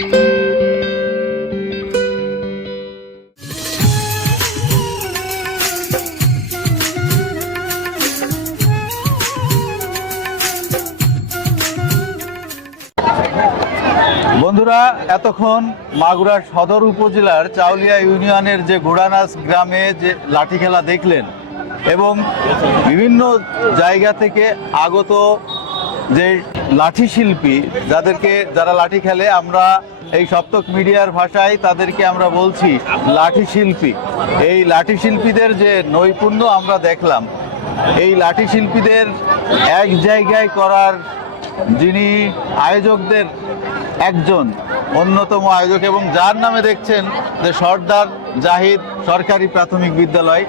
বন্ধুরা, এতক্ষণ মাগুরা সদর উপজেলার চাউলিয়া ইউনিয়নের যে ঘোড়ানাস গ্রামে যে লাঠি খেলা দেখলেন এবং বিভিন্ন জায়গা থেকে আগত যে লাঠি শিল্পী, যাদেরকে যারা লাঠি খেলে, আমরা এই সপ্তক মিডিয়ার ভাষায় তাদেরকে আমরা বলছি লাঠি শিল্পী। এই লাঠি শিল্পীদের যে নৈপুণ্য আমরা দেখলাম, এই লাঠি শিল্পীদের এক জায়গায় করার যিনি আয়োজকদের একজন, অন্যতম আয়োজক, এবং যার নামে দেখছেন যে সর্দার জাহিদ সরকারি প্রাথমিক বিদ্যালয়,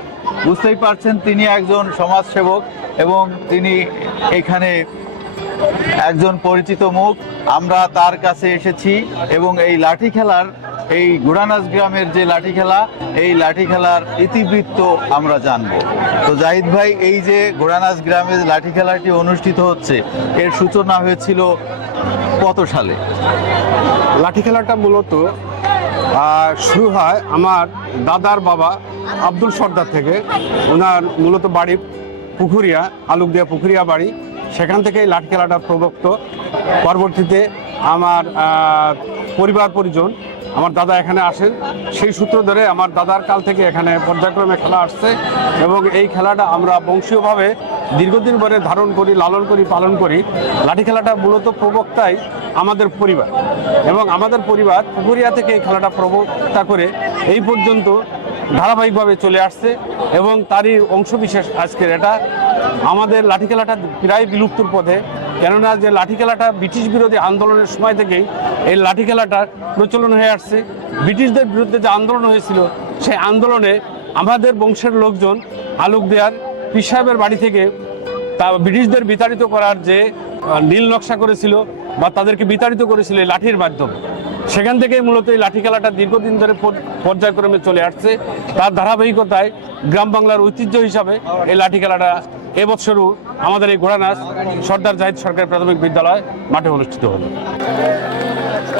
বুঝতেই পারছেন তিনি একজন সমাজসেবক এবং তিনি এখানে একজন পরিচিত মুখ। আমরা তার কাছে এসেছি এবং এই লাঠি খেলার, এই গুড়ানাস গ্রামের যে লাঠি খেলা, এই লাঠি খেলার ইতিবৃত্ত আমরা জানব। তো জাহিদ ভাই, এই যে গোড়ানাস গ্রামে লাঠি খেলাটি অনুষ্ঠিত হচ্ছে, এর সূচনা হয়েছিল কত সালে? লাঠি খেলাটা মূলত শুরু হয় আমার দাদার বাবা আব্দুল সর্দার থেকে। ওনার মূলত বাড়ি পুকুরিয়া আলুকদিয়া পুকুরিয়া বাড়ি। সেখান থেকেই লাঠি খেলাটা প্রবক্ত। পরবর্তীতে আমার পরিবার পরিজন, আমার দাদা এখানে আসেন। সেই সূত্র ধরে আমার দাদার কাল থেকে এখানে পর্যায়ক্রমে খেলা আসছে এবং এই খেলাটা আমরা বংশীয়ভাবে দীর্ঘদিন ধরে ধারণ করি, লালন করি, পালন করি। লাঠি খেলাটা মূলত প্রবক্তাই আমাদের পরিবার এবং আমাদের পরিবার পুকুরিয়া থেকে এই খেলাটা প্রবক্তা করে এই পর্যন্ত ধারাবাহিকভাবে চলে আসছে এবং তারই অংশবিশেষ আজকের এটা। আমাদের লাঠি খেলাটা প্রায় বিলুপ্তর পথে। কেননা যে লাঠি খেলাটা ব্রিটিশ বিরোধী আন্দোলনের সময় থেকেই এই লাঠি খেলাটার প্রচলন হয়ে আসছে। ব্রিটিশদের বিরুদ্ধে যে আন্দোলন হয়েছিল, সেই আন্দোলনে আমাদের বংশের লোকজন আলোক দেয়ার পীর সাহেবের বাড়ি থেকে তা ব্রিটিশদের বিতাড়িত করার যে নীল নকশা করেছিল বা তাদেরকে বিতাড়িত করেছিল এই লাঠির মাধ্যমে। সেখান থেকেই মূলত এই লাঠি খেলাটা দীর্ঘদিন ধরে পর্যায়ক্রমে চলে আসছে। তার ধারাবাহিকতায় গ্রাম বাংলার ঐতিহ্য হিসাবে এই লাঠি খেলাটা এবছরও আমাদের এই ঘোড়ানাচ সর্দার জাহিদ সরকারি প্রাথমিক বিদ্যালয় মাঠে অনুষ্ঠিত হলো। আচ্ছা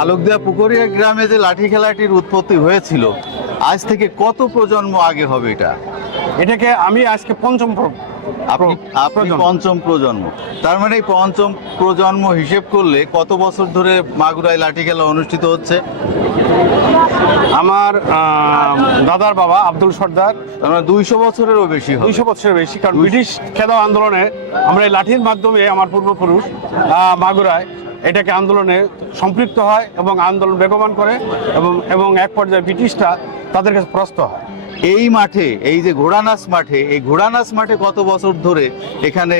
আলোকদিয়া পুকুরিয়া গ্রামে যে লাঠি খেলাটির উৎপত্তি হয়েছিল আজ থেকে কত প্রজন্ম আগে হবে এটা? এটাকে আমি আজকে পঞ্চম প্র- আপনি আপনি পঞ্চম প্রজন্ম। তার মানে এই পঞ্চম প্রজন্ম হিসেব করলে কত বছর ধরে মাগুরায় লাঠি খেলা অনুষ্ঠিত হচ্ছে? আমার দাদার বাবা আব্দুল সর্দার। মানে দুইশো বছরেরও বেশি দুইশো বছরের বেশি কারণ ব্রিটিশ খেদাও আন্দোলনে আমরা এই লাঠির মাধ্যমে আমার পূর্বপুরুষ মাগুরায় এটাকে আন্দোলনে সম্পৃক্ত হয় এবং আন্দোলন বেগবান করে এবং এবং এক পর্যায়ে ব্রিটিশরা তাদের কাছে প্রস্ত হয়। এই মাঠে এই যে ঘোড়ানাস মাঠে এই ঘোড়ানাস মাঠে কত বছর ধরে এখানে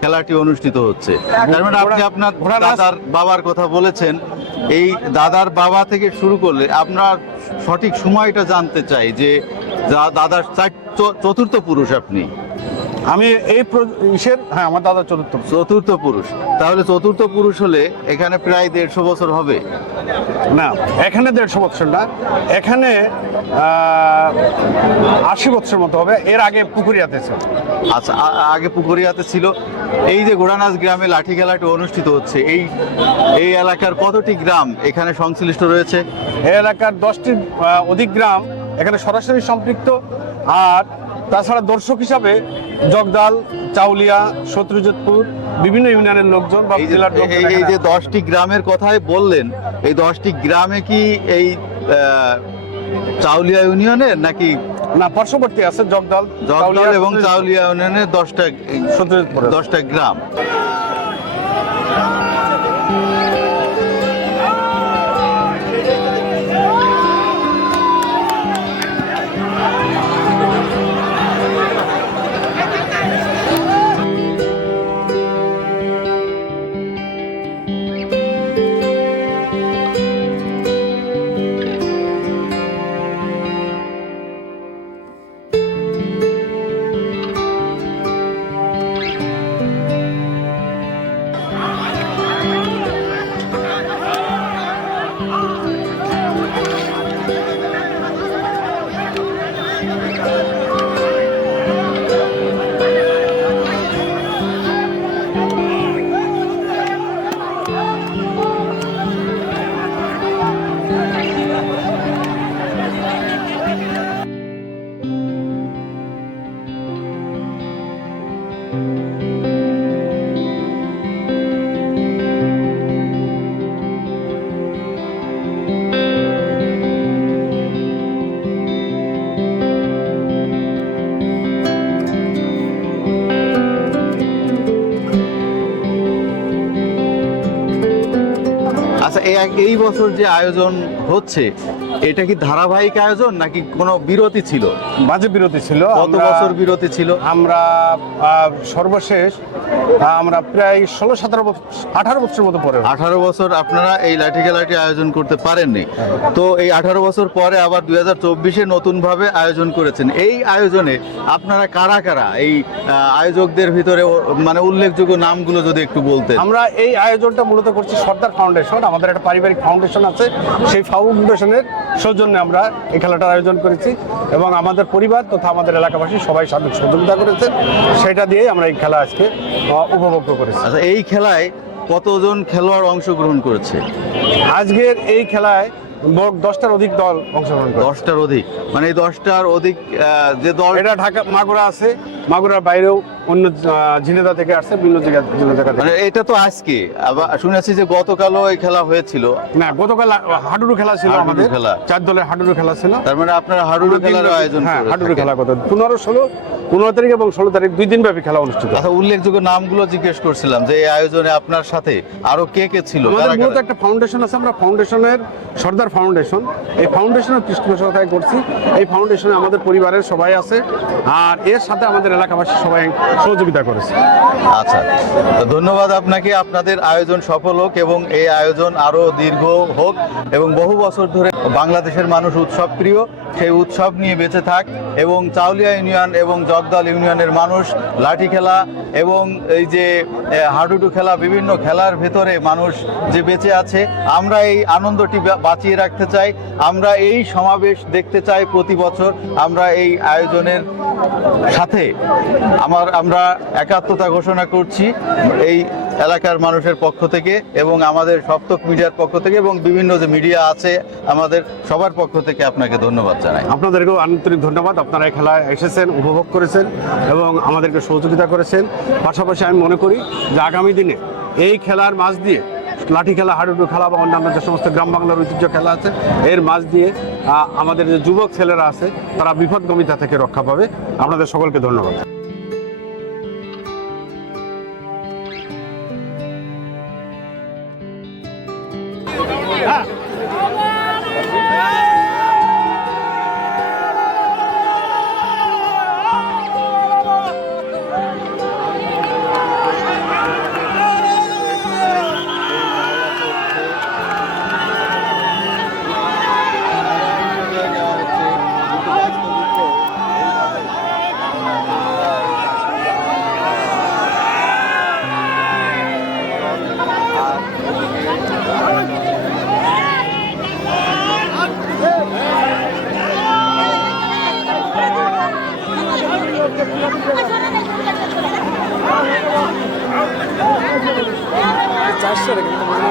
খেলাটি অনুষ্ঠিত হচ্ছে? তার মানে আপনি আপনার দাদার বাবার কথা বলেছেন। এই দাদার বাবা থেকে শুরু করলে আপনার সঠিক সময়টা জানতে চাই যে দাদার চতুর্থ পুরুষ আপনি। আমি এই ইসের হ্যাঁ আমার দাদা চতুর্থ চতুর্থ পুরুষ। তাহলে চতুর্থ পুরুষ হলে এখানে প্রায় দেড়শো বছর হবে? না এখানে দেড়শো বছর না এখানে আশি বছর মতো হবে এর আগে পুকুরিয়াতে ছিল। আচ্ছা আগে পুকুরিয়াতে ছিল। এই যে ঘোড়ানাচ গ্রামে লাঠি খেলাটি অনুষ্ঠিত হচ্ছে এই এই এলাকার কতটি গ্রাম এখানে সংশ্লিষ্ট রয়েছে? এই এলাকার দশটি অধিক গ্রাম এখানে সরাসরি সম্পৃক্ত আর তাছাড়া দর্শক হিসাবে জগদাল চাউলিয়া শত্রুজোধপুর বিভিন্ন ইউনিয়নের লোকজন বা এই যে জেলার এই- যে দশটি গ্রামের কথাই বললেন এই দশটি গ্রামে কি এই চাউলিয়া ইউনিয়নের নাকি না পার্শ্ববর্তী আছে জগদাল জগদাল এবং চাউলিয়া ইউনিয়নের দশটা। দশটা গ্রাম Come on. এই বছর যে আয়োজন হচ্ছে এটা কি ধারাবাহিক আয়োজন নাকি কোনো বিরতি ছিল? মাঝে বিরতি ছিল। কত বছর বিরতি ছিল? আমরা সর্বশেষ আমরা প্রায় ষোলো সতেরো বছর আঠারো বছর মতো পরে। আঠারো বছর আপনারা এই লাঠি খেলাটি আয়োজন করতে পারেননি। তো এই আঠারো বছর পরে আবার দুই হাজার চব্বিশে নতুনভাবে আয়োজন করেছেন। এই আয়োজনে আপনারা কারা কারা? এই আয়োজকদের ভিতরে মানে উল্লেখযোগ্য নামগুলো যদি একটু বলতেন। আমরা এই আয়োজনটা মূলত করছি সর্দার ফাউন্ডেশন। আমাদের একটা পারিবারিক ফাউন্ডেশন আছে। সেই ফাউন্ডেশনের সৌজন্যে আমরা এই খেলাটার আয়োজন করেছি এবং আমাদের পরিবার তথা আমাদের এলাকাবাসী সবাই সার্বিক সহযোগিতা করেছেন। সেটা দিয়েই আমরা এই খেলা আজকে উপভোগ করেছি। আচ্ছা এই খেলায় কতজন খেলোয়াড় অংশগ্রহণ করেছে? আজকের এই খেলায় মোট দশটার অধিক দল অংশগ্রহণ করে দশটার অধিক। মানে এই দশটার অধিক যে দল এটা ঢাকা মাগুরা আছে। মাগুরার বাইরেও অন্য ঝিনেদা থেকে আসছে বিভিন্ন জায়গা জায়গা থেকে মানে এটা তো আজকে। আবার শুনেছি যে গতকালও এই খেলা হয়েছিল। না গতকাল হাডুডু খেলা ছিল আমাদের। খেলা। চার দলের হাডুডু খেলা ছিল। তার মানে আপনারা হাডুডু খেলার আয়োজন হ্যাঁ হাডুডু খেলা কত পনেরো ষোলো পনেরো তারিখ এবং ষোলো তারিখ দুই দিন ব্যাপী খেলা অনুষ্ঠিত। আচ্ছা উল্লেখযোগ্য নামগুলো জিজ্ঞেস করছিলাম যে এই আয়োজনে আপনার সাথে আরও কে কে ছিল? আমাদের মূলত একটা ফাউন্ডেশন আছে আমরা ফাউন্ডেশনের সর্দার ফাউন্ডেশন এই ফাউন্ডেশনের পৃষ্ঠপোষকতায় করছি। এই ফাউন্ডেশনে আমাদের পরিবারের সবাই আছে। আর এর সাথে আমাদের এলাকাবাসী সবাই সহযোগিতা করেছে। আচ্ছা ধন্যবাদ আপনাকে। আপনাদের আয়োজন সফল হোক এবং এই আয়োজন আরও দীর্ঘ হোক এবং বহু বছর ধরে বাংলাদেশের মানুষ উৎসব প্রিয় সেই উৎসব নিয়ে বেঁচে থাক এবং চাউলিয়া ইউনিয়ন এবং জগদল ইউনিয়নের মানুষ লাঠি খেলা এবং এই যে হাডুডু খেলা, বিভিন্ন খেলার ভেতরে মানুষ যে বেঁচে আছে, আমরা এই আনন্দটি বাঁচিয়ে রাখতে চাই। আমরা এই সমাবেশ দেখতে চাই প্রতি বছর। আমরা এই আয়োজনের সাথে আমার আমরা একাত্মতা ঘোষণা করছি এই এলাকার মানুষের পক্ষ থেকে এবং আমাদের সপ্তক মিডিয়ার পক্ষ থেকে এবং বিভিন্ন যে মিডিয়া আছে আমাদের সবার পক্ষ থেকে আপনাকে ধন্যবাদ জানাই। আপনাদেরকেও আন্তরিক ধন্যবাদ। আপনারা এই খেলায় এসেছেন, উপভোগ করেছেন এবং আমাদেরকে সহযোগিতা করেছেন। পাশাপাশি আমি মনে করি যে আগামী দিনে এই খেলার মাঝ দিয়ে লাঠি খেলা, হাডুডু খেলা বা অন্যান্য যে সমস্ত গ্রাম বাংলার ঐতিহ্য খেলা আছে, এর মাঝ দিয়ে আমাদের যে যুবক ছেলেরা আছে, তারা বিপদগমিতা থেকে রক্ষা পাবে। আপনাদের সকলকে ধন্যবাদ। 设备给